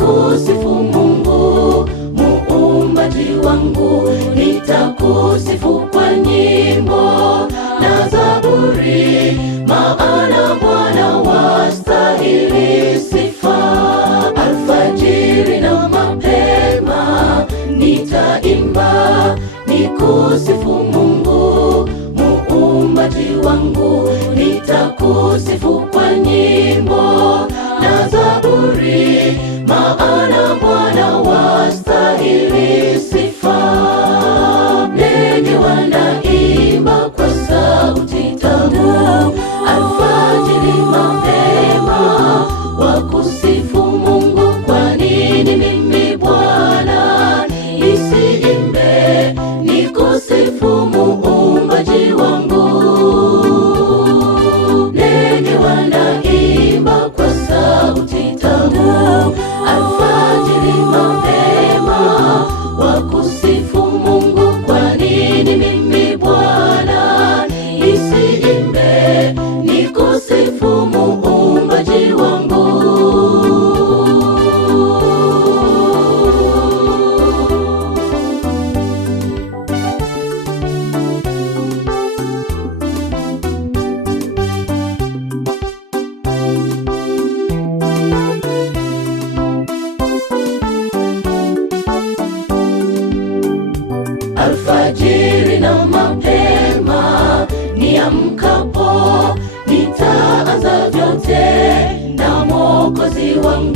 nikusifu Mungu muumbaji wangu, nitakusifu kwa nyimbo na zaburi, maana Bwana wastahili sifa. Alfajiri na mapema nitaimba, nikusifu Mungu muumbaji wangu, nitakusifu kwa nyimbo na zaburi, maana Bwana wastahili sifa. Ndege wanaimba kwa sauti tamu, alfajiri mapema wakusifu Mungu. Kwa nini mimi Bwana nisiimbe, nikusifu muumbaji wangu? Ndege wanaimba kwa sauti tamu, alfajiri mapema wakusifu Mungu. Kwa nini mimi Bwana nisiimbe, nikusifu muumbaji wangu? Alfajiri na mapema niamkapo, nitaanza vyote na Mwokozi wangu.